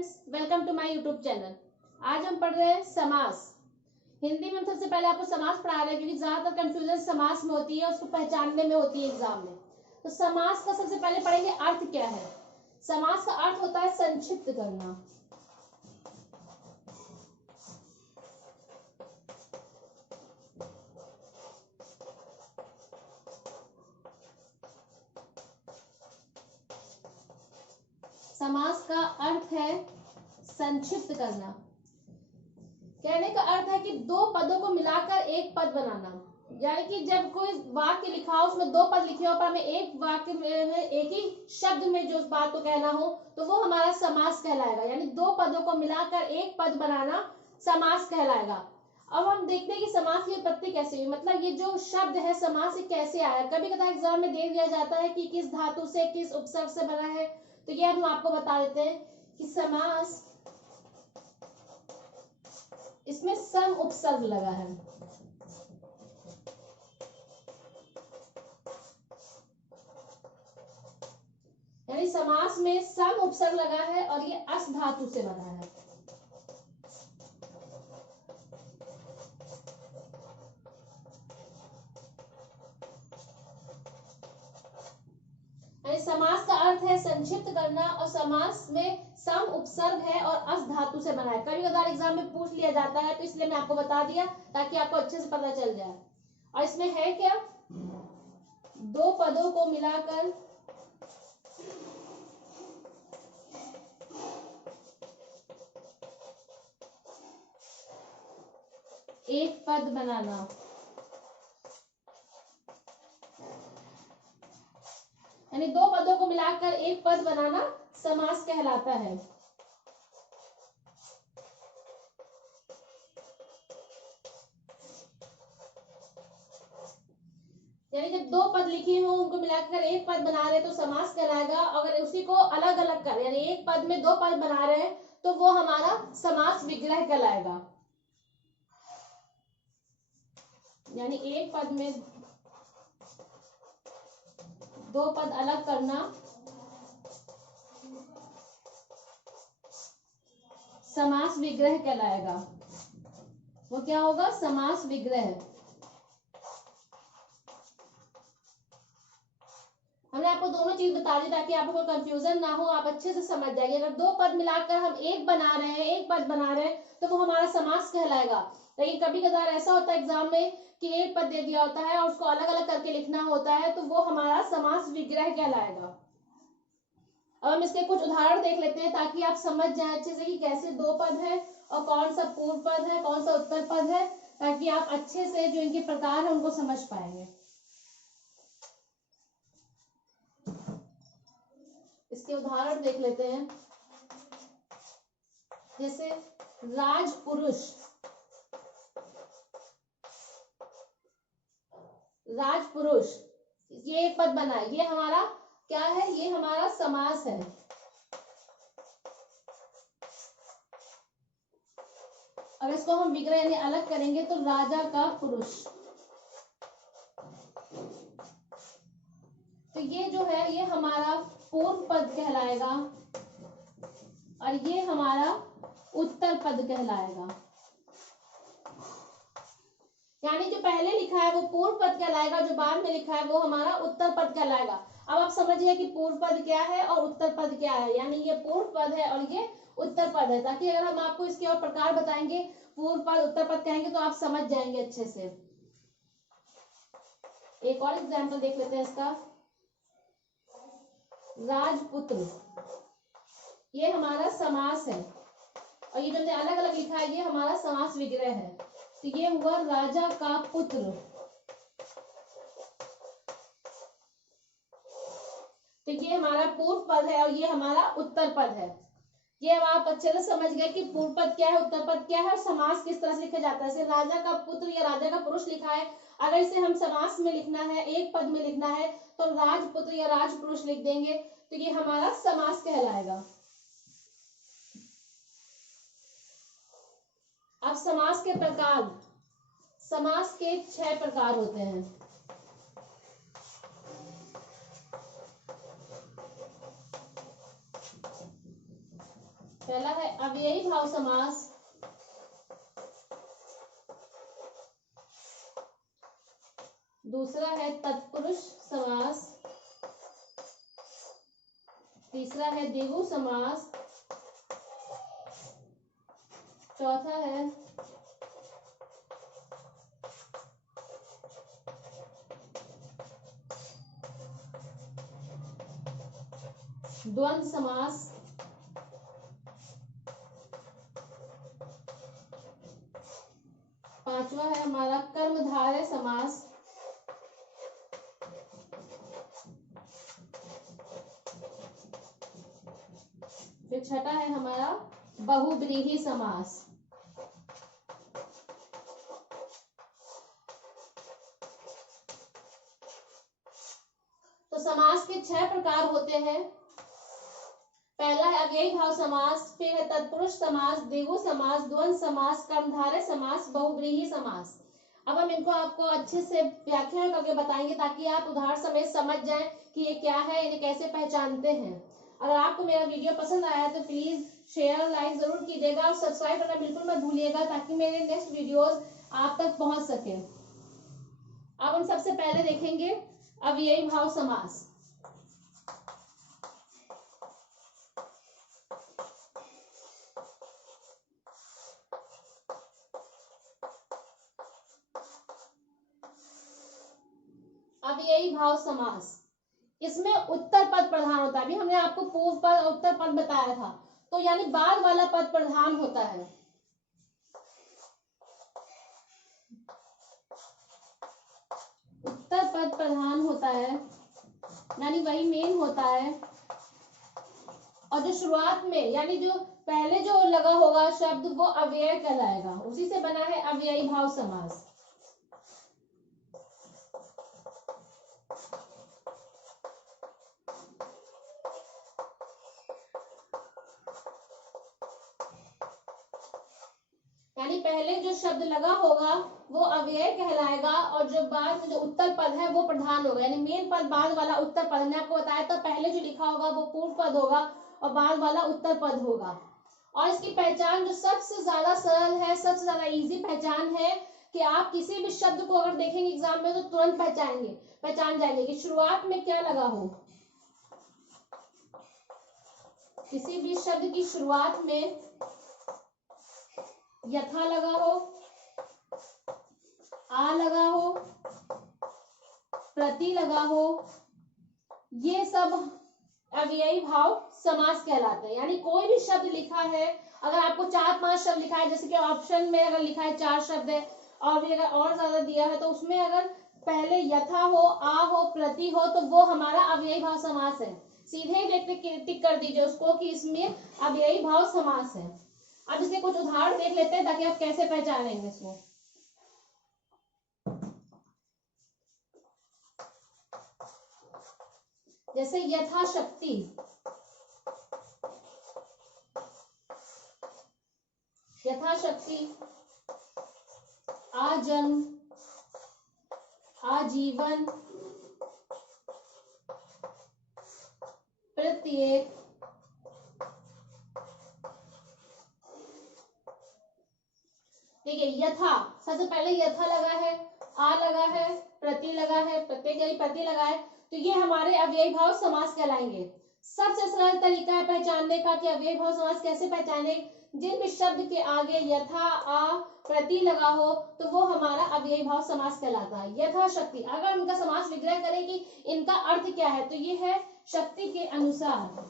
Friends, welcome to my YouTube channel. आज हम पढ़ रहे हैं समास। हिंदी में हम सबसे पहले आपको समास पढ़ा रहे हैं क्योंकि ज्यादातर कंफ्यूजन समास में होती है, उसको पहचानने में होती है एग्जाम में। तो समास का सबसे पहले पढ़ेंगे अर्थ क्या है। समास का अर्थ होता है संक्षिप्त करना। समास का अर्थ है संक्षिप्त करना। कहने का अर्थ है कि दो पदों को मिलाकर एक पद बनाना। यानी कि जब कोई वाक्य लिखा हो उसमें दो पद लिखे हो पर हमें एक वाक्य में एक ही शब्द में जो उस बात को कहना हो तो वो हमारा समास कहलाएगा। यानी दो पदों को मिलाकर एक पद बनाना समास कहलाएगा। अब हम देखते हैं कि समास की उत्पत्ति कैसे हुई, मतलब ये जो शब्द है समास ये कैसे आया। कभी कभी एग्जाम में दे दिया जाता है कि किस धातु से किस उपसर्ग से बना है, तो ये हम आपको बता देते हैं कि समास इसमें सम उपसर्ग लगा है। यानी समास में सम उपसर्ग लगा है और ये अस धातु से बना है। समास का अर्थ है संक्षिप्त करना और समास में सम उपसर्ग है और अस धातु से बना है। कभी कभार एग्जाम में पूछ लिया जाता है तो इसलिए मैं आपको बता दिया ताकि आपको अच्छे से पता चल जाए। और इसमें है क्या, दो पदों को मिलाकर एक पद बनाना। यानी दो पदों को मिलाकर एक पद बनाना समास कहलाता है। यानी जब दो पद लिखे हो उनको मिलाकर एक पद बना रहे तो समास कहलाएगा। अगर उसी को अलग अलग कर यानी एक पद में दो पद बना रहे हैं तो वो हमारा समास विग्रह कहलाएगा। यानी एक पद में दो पद अलग करना समास विग्रह कहलाएगा। वो क्या होगा, समास विग्रह। हमने आपको दोनों चीज बता दी ताकि आपको कोई कंफ्यूजन ना हो, आप अच्छे से समझ जाइए। अगर दो पद मिलाकर हम एक बना रहे हैं, एक पद बना रहे हैं तो वो हमारा समास कहलाएगा। लेकिन कभी कभार ऐसा होता है एग्जाम में कि एक पद दे दिया होता है और उसको अलग अलग करके लिखना होता है तो वो हमारा समास विग्रह कहलाएगा। अब हम इसके कुछ उदाहरण देख लेते हैं ताकि आप समझ जाएं अच्छे से कि कैसे दो पद है और कौन सा पूर्व पद है, कौन सा उत्तर पद है, ताकि आप अच्छे से जो इनके प्रकार है उनको समझ पाएंगे। इसके उदाहरण देख लेते हैं। जैसे राजपुरुष, राजपुरुष ये एक पद बना है, ये हमारा क्या है, ये हमारा समास है। अगर इसको हम विग्रह यानी अलग करेंगे तो राजा का पुरुष, तो ये जो है ये हमारा पूर्व पद कहलाएगा और ये हमारा उत्तर पद कहलाएगा। यानी जो पहले लिखा है वो पूर्व पद कहलाएगा, जो बाद में लिखा है वो हमारा उत्तर पद कहलाएगा। अब आप समझिए कि पूर्व पद क्या है और उत्तर पद क्या है। यानी ये पूर्व पद है और ये उत्तर पद है, ताकि अगर हम आपको इसके और प्रकार बताएंगे, पूर्व पद उत्तर पद कहेंगे तो आप समझ जाएंगे अच्छे से। एक और एग्जाम्पल देख लेते हैं इसका। राजपुत्र ये हमारा समास है और ये जो हमने अलग अलग लिखा है ये हमारा समास विग्रह है। तो ये हुआ राजा का पुत्र, तो ये हमारा पूर्व पद है और ये हमारा उत्तर पद है। ये अब आप अच्छे से समझ गए कि पूर्व पद क्या है, उत्तर पद क्या है और समास किस तरह से लिखा जाता है। जैसे राजा का पुत्र या राजा का पुरुष लिखा है, अगर इसे हम समास में लिखना है, एक पद में लिखना है तो राजपुत्र या राजपुरुष लिख देंगे तो ये हमारा समास कहलाएगा। अब समास के प्रकार, समास के 6 प्रकार होते हैं। पहला है अव्ययी भाव समास, दूसरा है तत्पुरुष समास, तीसरा है द्विगु समास, चौथा है द्वंद्व समास, पांचवा है हमारा कर्मधारय समास, फिर छठा है हमारा बहुव्रीहि समास। तो समास के 6 प्रकार होते हैं। पहला है अव्ययी भाव समास, फिर है तत्पुरुष समास, द्विगु समास, द्वंद्व समास, कर्मधारय समास, बहुव्रीहि समास। अब हम इनको आपको अच्छे से व्याख्या करके बताएंगे ताकि आप उदाहरण समेत समझ जाएं कि ये क्या है, इन्हें कैसे पहचानते हैं। अगर आपको मेरा वीडियो पसंद आया तो प्लीज शेयर और लाइक जरूर कीजिएगा और सब्सक्राइब करना बिल्कुल मत भूलिएगा ताकि मेरे नेक्स्ट वीडियोस आप तक पहुंच सके। अब हम सबसे पहले देखेंगे अव्ययी भाव समास। अव्ययी भाव समास, इसमें उत्तर पद प्रधान होता है। अभी हमने आपको पूर्व पद और उत्तर पद बताया था, तो यानी बाद वाला पद प्रधान होता है। उत्तर पद प्रधान होता है, यानी वही मेन होता है। और जो शुरुआत में यानी जो पहले जो लगा होगा शब्द वो अव्यय कहलाएगा, उसी से बना है अव्ययी भाव समास। यानी पहले जो शब्द लगा होगा वो अव्यय कहलाएगा और जो बाद में जो उत्तर पद है वो प्रधान होगा, यानी मेन पद बाद वाला उत्तर पद। मैंने आपको बताया था पहले जो लिखा होगा वो पूर्व पद होगा और बाद वाला उत्तर पद होगा। और इसकी पहचान जो सबसे ज्यादा सरल है, सबसे ज्यादा इजी पहचान है कि आप किसी भी शब्द को अगर देखेंगे एग्जाम में तो तुरंत पहचान जाएंगे कि शुरुआत में क्या लगा हो। किसी भी शब्द की शुरुआत में यथा लगा हो, आ लगा हो, प्रति लगा हो, ये सब अव्ययी भाव समास कहलाते हैं। यानी कोई भी शब्द लिखा है, अगर आपको 4-5 शब्द लिखा है, जैसे कि ऑप्शन में अगर लिखा है 4 शब्द है और भी अगर और ज्यादा दिया है तो उसमें अगर पहले यथा हो, आ हो, प्रति हो तो वो हमारा अव्ययी भाव समास है। सीधे ही टिक कर दीजिए उसको कि इसमें अव्ययी भाव समास है। अब इसके कुछ उदाहरण देख लेते हैं ताकि आप कैसे पहचानेंगे इसको। जैसे यथाशक्ति, यथाशक्ति, आजन्म, आजीवन, प्रत्येक, ठीक है। यथा, सबसे पहले यथा लगा है, आ लगा है, प्रति लगा है, प्रत्येक प्रति लगा है, तो ये हमारे अव्ययी भाव समास कहलाएंगे। सबसे सरल तरीका है पहचानने का कि अव्ययी भाव समास कैसे पहचाने। जिन भी शब्द के आगे यथा, आ, प्रति लगा हो तो वो हमारा अव्ययी भाव समास कहलाता है। यथाशक्ति, अगर इनका समास विग्रह करें कि इनका अर्थ क्या है तो ये है शक्ति के अनुसार,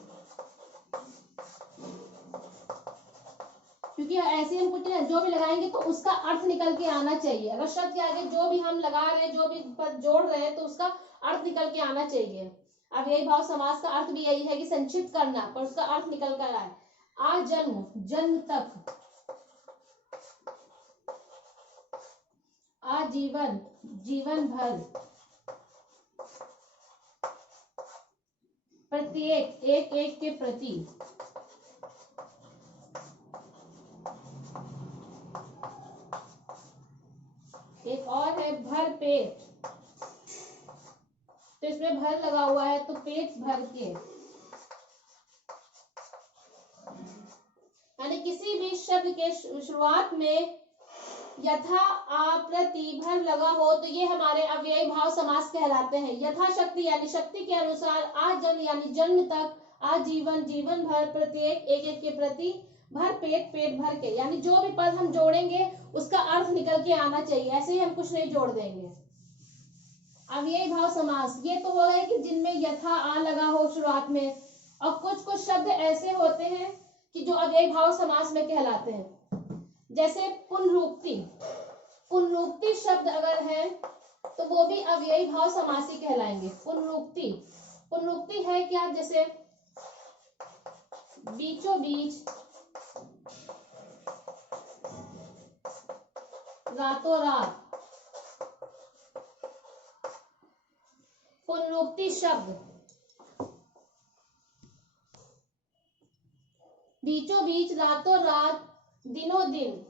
क्योंकि ऐसे हम कुछ जो भी लगाएंगे तो उसका अर्थ निकल के आना चाहिए। अगर शब्द के आगे जो भी हम लगा रहे हैं, जो भी पद जोड़ रहे हैं तो उसका अर्थ निकल के आना चाहिए। अब यही भाव समास का अर्थ भी यही है कि संक्षिप्त करना, पर उसका अर्थ निकल कर आए। आजन्म, जन्म तक, आजीवन, जीवन भर, प्रत्येक, एक एक के प्रति, एक और है भर पेट, तो इसमें भर लगा हुआ है तो पेट भर के, यानी किसी भी शब्द के शुरुआत में यथा आ प्रति भर लगा हो तो ये हमारे अव्ययी भाव समास कहलाते हैं। यथाशक्ति यानी शक्ति के अनुसार, आजन्म यानी जन्म तक, आजीवन जीवन भर, प्रत्येक एक एक के प्रति, भर पेट पेट भर के, यानी जो भी पद हम जोड़ेंगे उसका अर्थ निकल के आना चाहिए, ऐसे ही हम कुछ नहीं जोड़ देंगे। अव्ययी भाव समास ये तो हो गए कि जिनमें यथा आ लगा हो शुरुआत में, और कुछ कुछ शब्द ऐसे होते हैं कि जो अव्ययी भाव समास में कहलाते हैं, जैसे पुनरुक्ति। पुनरुक्ति शब्द अगर है तो वो भी अव्ययी भाव समासी कहलाएंगे। पुनरुक्ति, पुनरुक्ति है क्या, जैसे बीचों बीच, रातों रात। पुनरुक्ति शब्द बीचों बीच, रातों रात, दिनों दिन,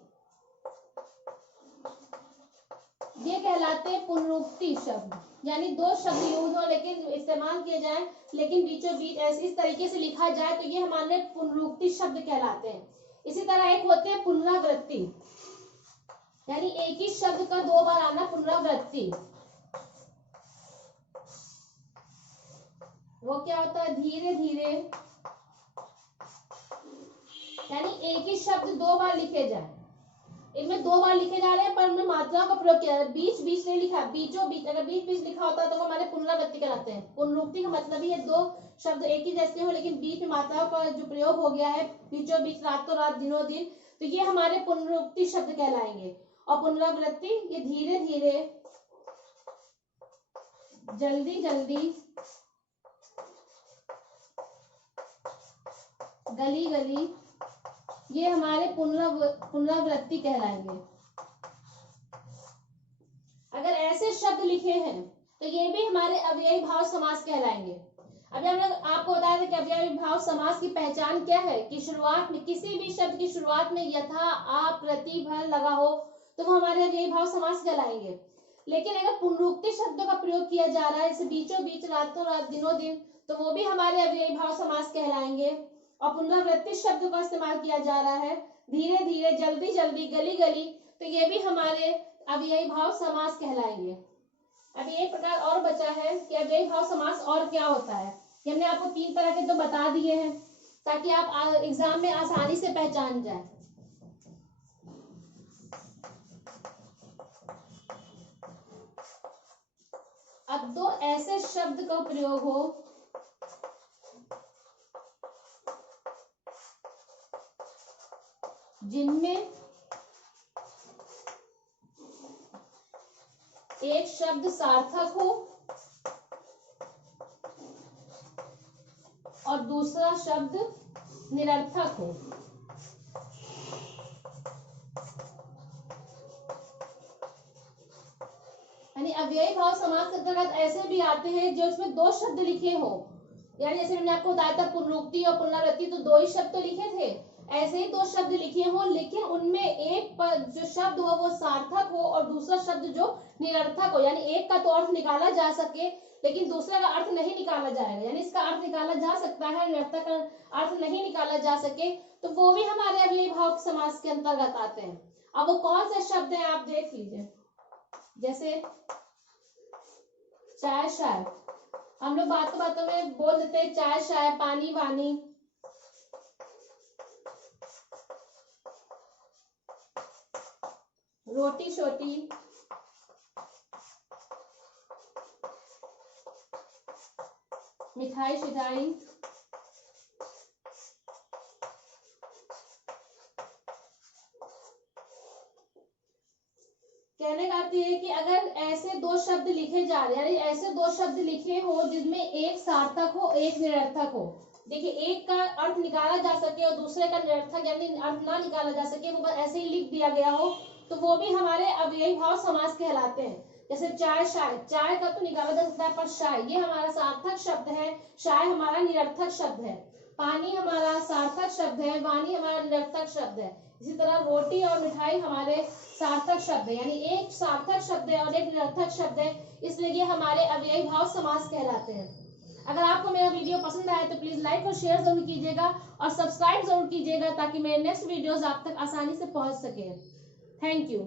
ये कहलाते हैं पुनरुक्ति शब्द। यानी दो शब्द यूज हो लेकिन इस्तेमाल किए जाए लेकिन बीचों बीच ऐसे इस तरीके से लिखा जाए तो ये हमारे पुनरुक्ति शब्द कहलाते हैं। इसी तरह एक होते हैं पुनरावृत्ति, यानी एक ही शब्द का दो बार आना, पुनरावृत्ति। वो क्या होता है, धीरे धीरे, यानी एक ही शब्द दो बार लिखे जाए। इनमें दो बार लिखे जा रहे हैं पर उनमें मात्राओं का प्रयोग किया है, बीच बीच नहीं लिखा, बीचों बीच। अगर बीच बीच लिखा होता तो वो हमारे पुनरावृत्ति कहलाते हैं। पुनरुक्ति का मतलब ही है दो शब्द एक ही जैसे हो लेकिन बीच में मात्राओं का जो प्रयोग हो गया है, बीचों बीच, रातों रात, दिनों दिन, तो ये हमारे पुनरुक्ति शब्द कहलाएंगे। और पुनरावृत्ति ये धीरे धीरे, जल्दी जल्दी, गली गली, ये हमारे पुनरावृत्ति कहलाएंगे। अगर ऐसे शब्द लिखे हैं तो ये भी हमारे अव्ययी भाव समास कहलाएंगे। अभी हम लोग आपको बताया था कि अव्ययी भाव समास की पहचान क्या है, कि शुरुआत में किसी भी शब्द की शुरुआत में यथा आ प्रति भर लगा हो तो वो हमारे अव्ययी भाव समास कहलाएंगे। लेकिन अगर पुनरुक्ति शब्दों का प्रयोग किया जा रहा है, जैसे बीचों बीच, रातों रात, दिनों दिन, तो वो भी हमारे अव्ययी भाव समास कहलाएंगे। और पुनरावृत्ति शब्द का इस्तेमाल किया जा रहा है, धीरे धीरे, जल्दी जल्दी, गली गली, तो ये भी हमारे अव्ययी भाव समास कहलाएंगे। अभी एक प्रकार और बचा है कि अव्ययी भाव समास और क्या होता है। हमने आपको तीन तरह के तो बता दिए हैं ताकि आप एग्जाम में आसानी से पहचान जाए। अब दो ऐसे शब्द का प्रयोग हो जिनमें एक शब्द सार्थक हो और दूसरा शब्द निरर्थक हो। यानी अव्ययी भाव समास के अंतर्गत ऐसे भी आते हैं जो इसमें दो शब्द लिखे हो, यानी जैसे मैंने आपको बताया था पुनरुक्ति और पुनरावृत्ति, तो दो ही शब्द तो लिखे थे, ऐसे ही दो शब्द लिखे हो लेकिन उनमें एक पर जो शब्द हो वो सार्थक हो और दूसरा शब्द जो निरर्थक हो, यानी एक का तो अर्थ निकाला जा सके लेकिन दूसरे का अर्थ नहीं निकाला जाएगा, यानी इसका अर्थ निकाला जा सकता है, निरर्थक का अर्थ नहीं निकाला जा सके, तो वो भी हमारे अव्ययी भाव समास के अंतर्गत आते हैं। अब वो कौन से शब्द हैं आप देख लीजिए, जैसे चाय शाय, हम लोग बातों बातों में बोल देते हैं चाय शाय, पानी वानी, रोटी शोटी, मिठाई शिठाई, कहने का अर्थ है कि अगर ऐसे दो शब्द लिखे जा रहे हैं, यानी ऐसे दो शब्द लिखे हो जिसमें एक सार्थक हो एक निरर्थक हो, देखिए एक का अर्थ निकाला जा सके और दूसरे का निरर्थक यानी अर्थ ना निकाला जा सके, वो बस ऐसे ही लिख दिया गया हो, तो वो भी हमारे अव्ययी भाव समास कहलाते हैं। जैसे चाय शाय, चाय का तो निकाला जा सकता है पर शाय ये हमारा सार्थक शब्द है, शाय हमारा निरर्थक शब्द है, पानी हमारा सार्थक शब्द है, वाणी हमारा निरर्थक शब्द है। इसी तरह रोटी और मिठाई हमारे सार्थक शब्द है, यानी एक सार्थक शब्द है और एक निरर्थक शब्द है, इसलिए ये हमारे अव्ययी भाव समास कहलाते हैं। अगर आपको मेरा वीडियो पसंद आए तो प्लीज प्लीज लाइक और शेयर जरूर कीजिएगा और सब्सक्राइब जरूर कीजिएगा ताकि मेरे नेक्स्ट वीडियोस आप तक आसानी से पहुंच सके। Thank you.